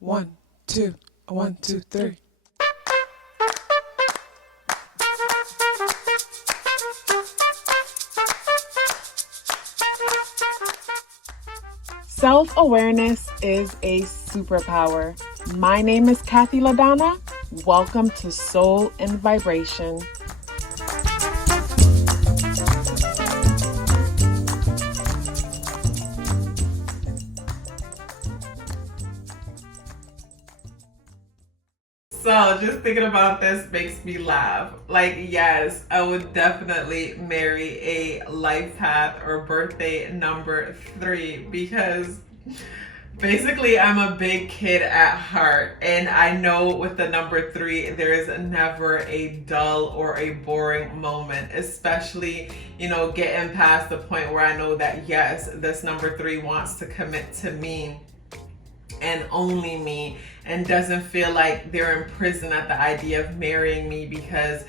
1, 2, 1, 2, 3. Self-awareness is a superpower. My name is KathyLaDonna. Welcome to Soul and Vibration. So just thinking about this makes me laugh. Like, yes, I would definitely marry a life path or birthday number 3 because basically I'm a big kid at heart, and I know with the number 3 there is never a dull or a boring moment, especially getting past the point where I know that yes, this number 3 wants to commit to me and only me, and doesn't feel like they're imprisoned at the idea of marrying me because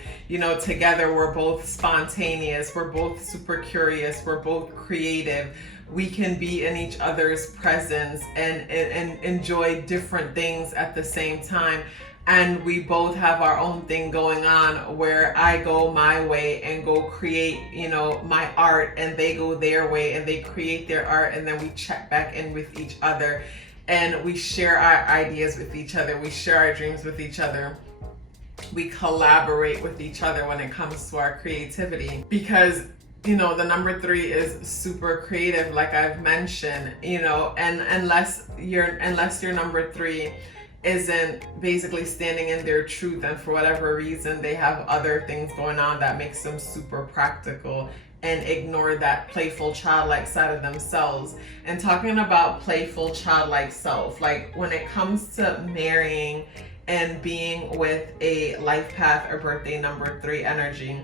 together we're both spontaneous, we're both super curious, we're both creative, we can be in each other's presence and enjoy different things at the same time. And we both have our own thing going on where I go my way and go create, my art, and they go their way and they create their art, and then we check back in with each other. And we share our ideas with each other. We share our dreams with each other. We collaborate with each other when it comes to our creativity. Because, the number 3 is super creative, like I've mentioned, and unless your number 3 isn't basically standing in their truth, and for whatever reason they have other things going on that makes them super practical and ignore that playful childlike side of themselves. And talking about playful childlike self, like when it comes to marrying and being with a life path or birthday number 3 energy,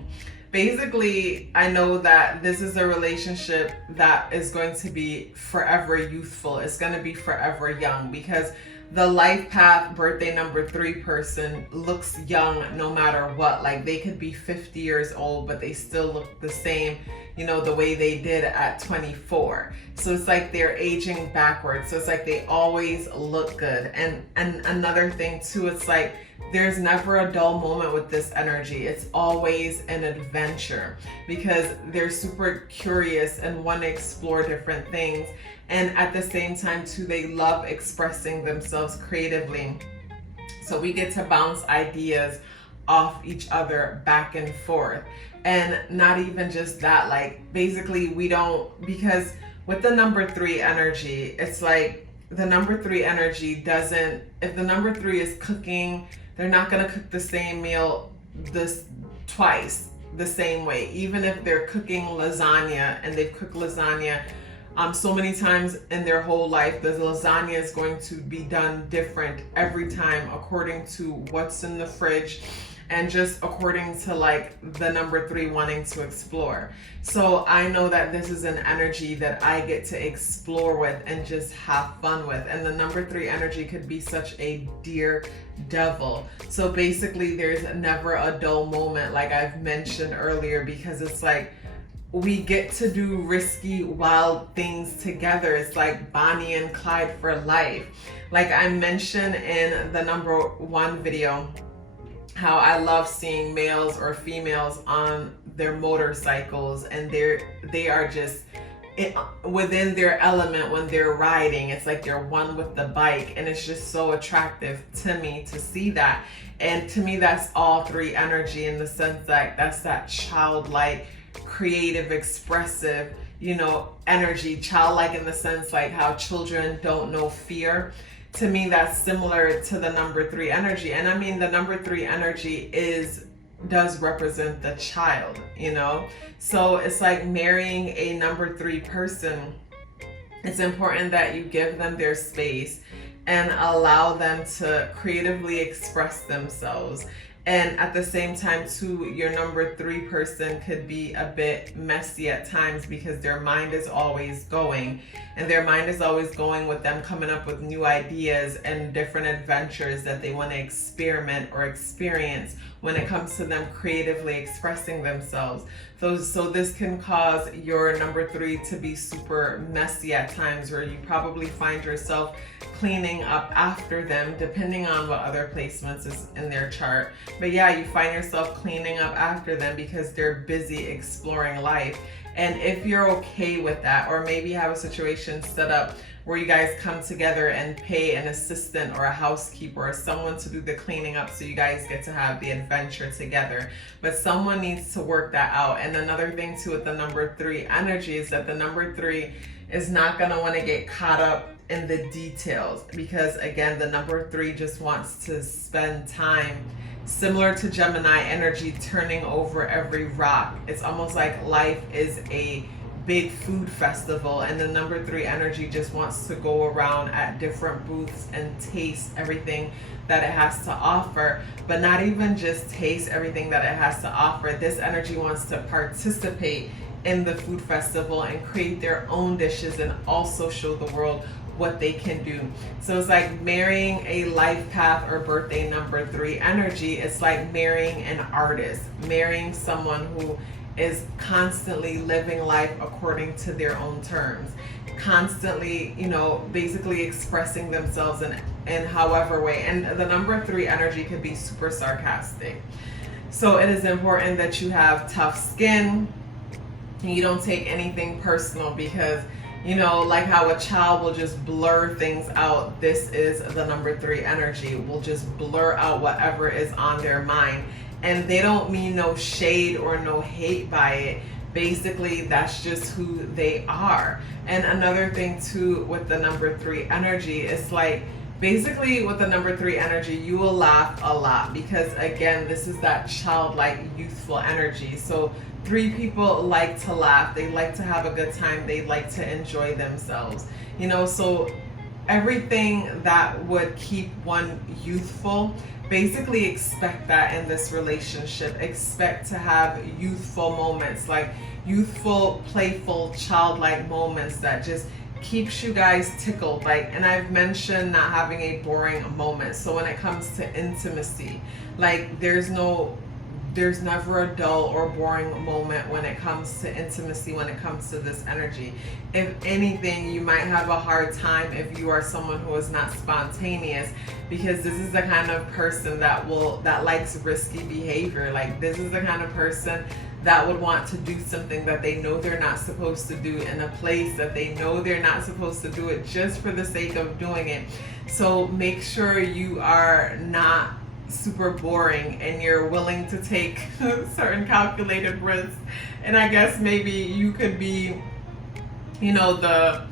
basically I know that this is a relationship that is going to be forever youthful. It's going to be forever young, because the life path birthday number 3 person looks young no matter what. Like, they could be 50 years old, but they still look the same, the way they did at 24. So it's like they're aging backwards. So it's like they always look good. And another thing too, it's like there's never a dull moment with this energy. It's always an adventure because they're super curious and want to explore different things. And at the same time too, they love expressing themselves creatively. So we get to bounce ideas off each other back and forth. And not even just that, like basically we don't, because with the number 3 energy, it's like the number 3 energy doesn't, if the number 3 is cooking, they're not going to cook the same meal twice the same way. Even if they're cooking lasagna and they've cooked lasagna so many times in their whole life, the lasagna is going to be done different every time according to what's in the fridge and just according to like the number 3 wanting to explore. So I know that this is an energy that I get to explore with and just have fun with. And the number 3 energy could be such a dear devil. So basically there's never a dull moment, like I've mentioned earlier, because it's like we get to do risky, wild things together. It's like Bonnie and Clyde for life. Like I mentioned in the number 1 video, how I love seeing males or females on their motorcycles, and they are just within their element when they're riding. It's like they're one with the bike, and it's just so attractive to me to see that. And to me, that's all 3 energy, in the sense that that's that childlike, creative, expressive, energy. Childlike in the sense like how children don't know fear. To me, that's similar to the number 3 energy. And I mean, the number 3 energy does represent the child, So it's like marrying a number 3 person. It's important that you give them their space and allow them to creatively express themselves. And at the same time too, your number 3 person could be a bit messy at times because their mind is always going. And their mind is always going with them coming up with new ideas and different adventures that they want to experiment or experience when it comes to them creatively expressing themselves. So this can cause your number 3 to be super messy at times, where you probably find yourself cleaning up after them, depending on what other placements is in their chart. But yeah, you find yourself cleaning up after them because they're busy exploring life. And if you're okay with that, or maybe you have a situation set up where you guys come together and pay an assistant or a housekeeper or someone to do the cleaning up so you guys get to have the adventure together. But someone needs to work that out. And another thing too with the number 3 energy is that the number 3 is not going to want to get caught up in the details, because again, the number 3 just wants to spend time, similar to Gemini energy, turning over every rock. It's almost like life is a big food festival, and the number 3 energy just wants to go around at different booths and taste everything that it has to offer. But not even just taste everything that it has to offer. This energy wants to participate in the food festival and create their own dishes and also show the world what they can do. So it's like marrying a life path or birthday number 3 energy. It's like marrying an artist, marrying someone who is constantly living life according to their own terms, constantly, you know, basically expressing themselves in however way. And the number 3 energy could be super sarcastic. So it is important that you have tough skin and you don't take anything personal, because you know, like how a child will just blur things out, this is the number 3 energy, will just blur out whatever is on their mind. And they don't mean no shade or no hate by it. Basically, that's just who they are. And another thing too with the number 3 energy, it's like, basically with the number 3 energy, you will laugh a lot, because again, this is that childlike, youthful energy. So 3 people like to laugh, they like to have a good time, they like to enjoy themselves, you know. So everything that would keep one youthful, basically expect that in this relationship. Expect to have youthful moments, like youthful, playful, childlike moments that just keeps you guys tickled. Like, and I've mentioned not having a boring moment. So when it comes to intimacy, like there's never a dull or boring moment when it comes to intimacy, when it comes to this energy. If anything, you might have a hard time if you are someone who is not spontaneous, because this is the kind of person that likes risky behavior. Like, this is the kind of person that would want to do something that they know they're not supposed to do in a place that they know they're not supposed to do it, just for the sake of doing it. So make sure you are not super boring and you're willing to take certain calculated risks. And I guess maybe you could be, you know, the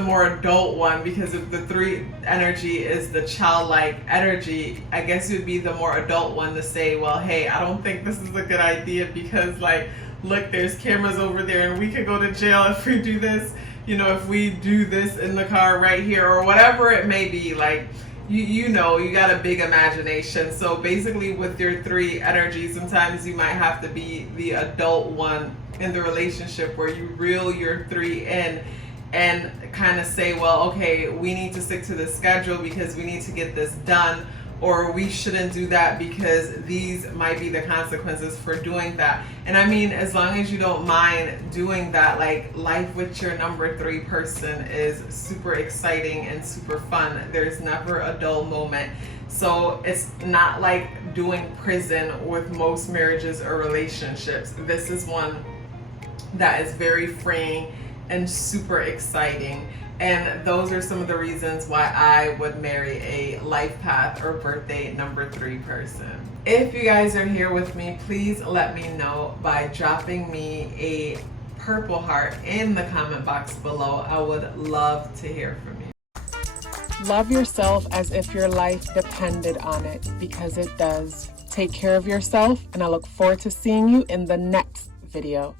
more adult one, because if the 3 energy is the childlike energy, I guess you'd be the more adult one to say, well, hey, I don't think this is a good idea, because like, look, there's cameras over there and we could go to jail if we do this, you know, if we do this in the car right here, or whatever it may be. Like, you know, you got a big imagination. So basically with your 3 energy, sometimes you might have to be the adult one in the relationship, where you reel your 3 in and kind of say, well, okay, we need to stick to the schedule because we need to get this done, or we shouldn't do that because these might be the consequences for doing that. And I mean, as long as you don't mind doing that, like, life with your number 3 person is super exciting and super fun. There's never a dull moment. So it's not like doing prison with most marriages or relationships. This is one that is very freeing and super exciting. And those are some of the reasons why I would marry a life path or birthday number 3 person. If you guys are here with me, please let me know by dropping me a purple heart in the comment box below. I would love to hear from you. Love yourself as if your life depended on it, because it does. Take care of yourself, and I look forward to seeing you in the next video.